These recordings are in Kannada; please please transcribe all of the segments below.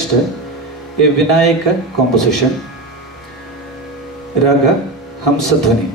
Next, a Vinayaka composition, Raga Hamsadhwani.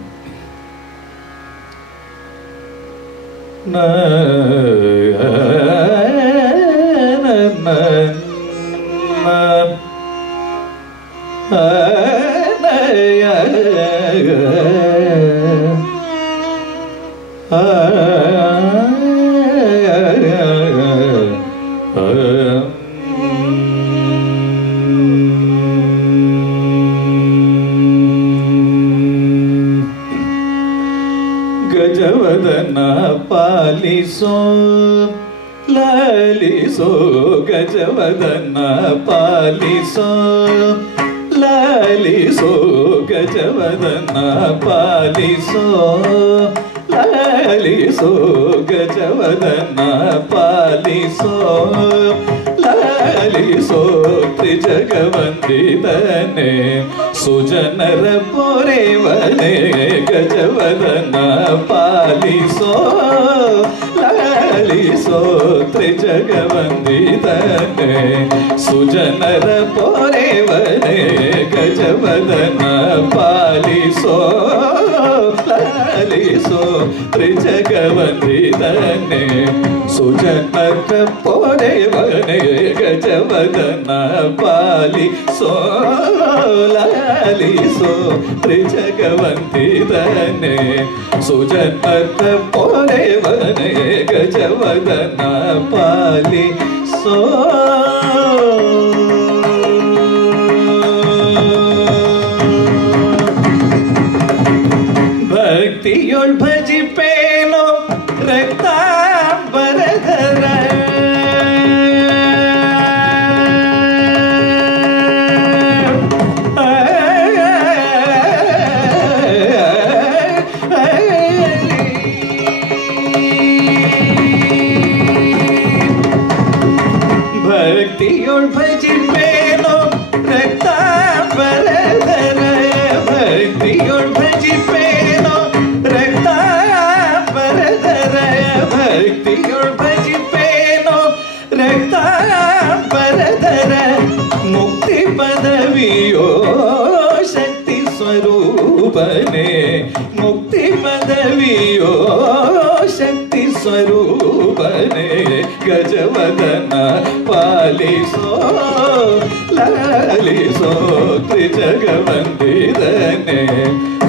Gajavadana paliso laliso Gajavadana paliso laliso Gajavadana paliso laliso Gajavadana paliso laliso Trijagavandidane Sujanara porevane Gajavadana paliso laliso Trijagavandidane Sujanara porevane Gajavadana paliso laliso Trijagavandidane Sujanara porevane Gajavadana paliso laliso Trijagavandidane Sujanara porevane Gajavadana paliso Bhaktiyol bhajipeno raktambaradhara Bhaktiyol bhajipeno raktambaradhara Bhaktiyol bhajipeno raktambaradhara Bhaktiyol bhajipeno raktambaradhara Mukti padaviyo Shakti swarupane Mukti padaviyo Shakti swarupane Gajavadana paliso laliso Trijagavandidane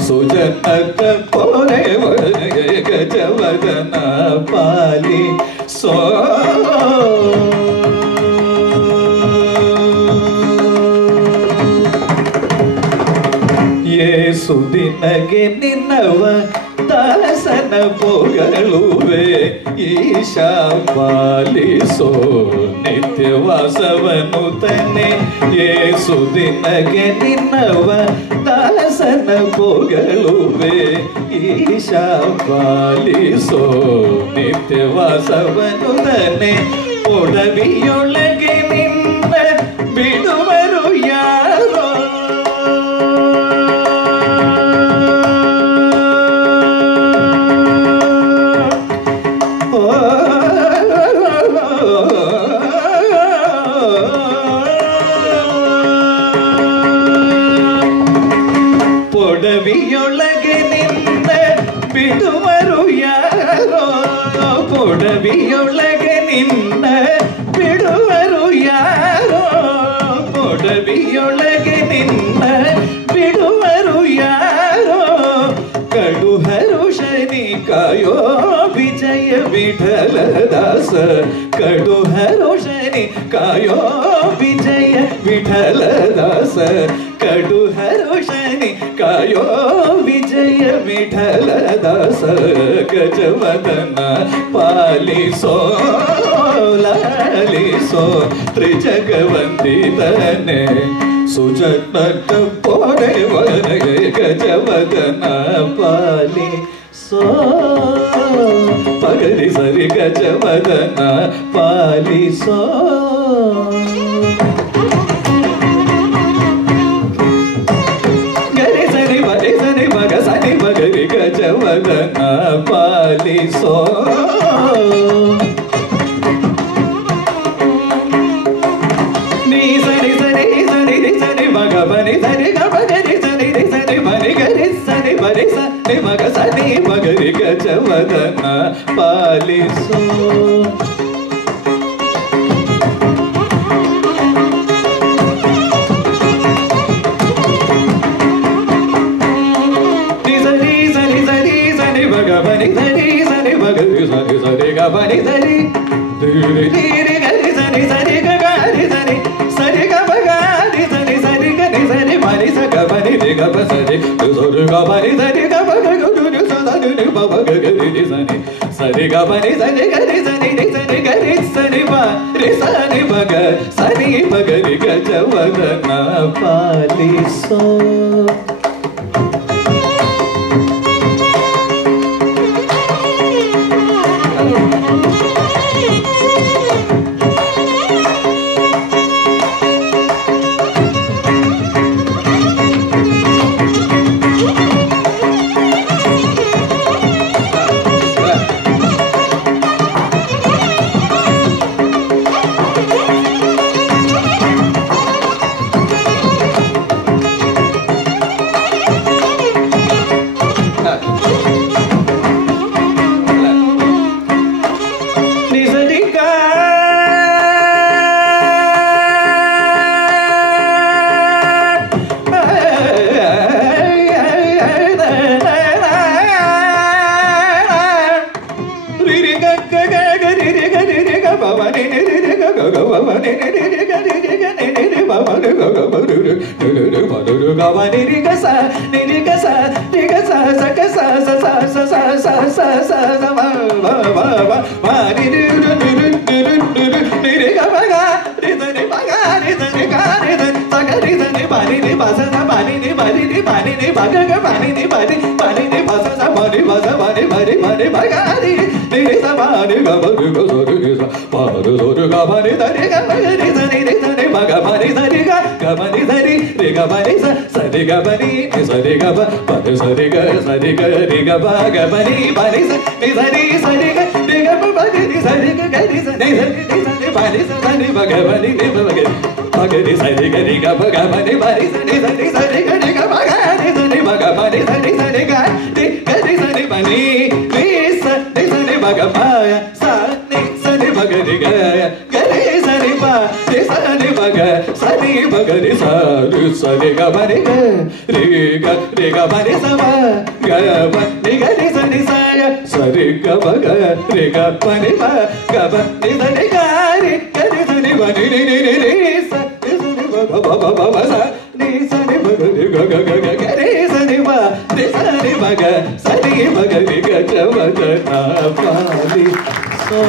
Sujanata porevane Gajavadana paliso Yesudinage ninnava ದಾಸನ ಪೊಗಳುವೆ ಈಶಾ ಪಾಲಿಸೋ ನಿತ್ಯವಾಸವನು ತನ್ನೆ ಯೇಸು ದಿನಗೆ ನಿನ್ನವ ದಾಸನ ಪೊಗಳುವೆ ಈಶಾ ಪಾಲಿಸೋ ನಿತ್ಯವಾಸವನು ತನ್ನೆ ಒಡವಿಯೊಳಗೆ ನಿನ್ನ ಬಿಡುವರು ಯಾರೋ ಪೊಡವಿಯೊಳಗೆ ನಿನ್ನ ಬಿಡುವರು ಯಾರೋ ಪೊಡವಿಯೊಳಗೆ ನಿನ್ನ ಬಿಡುವರು ಯಾರೋ ಪೊಡವಿಯೊಳಗೆ ನಿನ್ನ ಬಿಡುವರು ಯಾರೋ ಕಡುಹರು ಶನಿ ಕಾಯೋ ವಿಜಯ ವಿಠಲದಾಸ ಕಡುಹರು ಶನಿ ಕಾಯೋ ವಿಜಯ ವಿಠಲದಾಸ ಕಡುಹರು ಶನಿ ಕಾಯೋ ವಿಜಯ ವಿಠಲದಾಸ ಗಜವದನ ಪಾಲಿಸೋ ಲಾಲಿಸೋ ತ್ರಿಜಗವಂದಿದನೆ ಸುಜನಕ ಪೊರೆವನೆ ಗಜವದನ ಪಾಲಿಸೋ ಪಗರಿ ಸರಿ ಗಜವದನ ಪಾಲಿಸೋ ಸನಿ ಮಗರಿ ಗಜವದನ ಪಾಲಿಸೋ ನೀ bani sari ga bagari sari ri sari bani gari sari bari sari maga sari bagari gajavadana paliso. Bani sari sari bagari sari sari ga bani sari ri ri gari sari sari ga gari sari sari ga bagari sari sari ga ni sari bani sa ga bani ri ga ba sari sari ga bani sari ga bagari ri sari ri ba bagari ri sari sari ga bani sari ga ri sari ri sari ga ri sari ba ri sari baga sari bagari ga javadana paliso. Sari bagari gajavadana paliso.